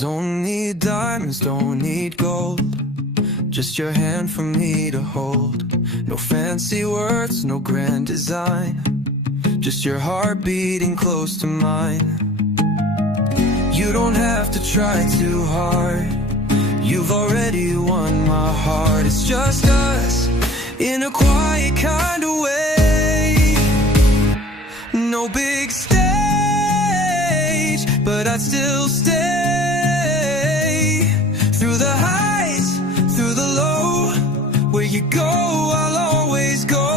Don't need diamonds, don't need gold, just your hand for me to hold. No fancy words, no grand design, just your heart beating close to mine. You don't have to try too hard, you've already won my heart. It's just us, in a quiet kind of way. No big stage, but I'd still stay. Through the highs, through the low, where you go, I'll always go.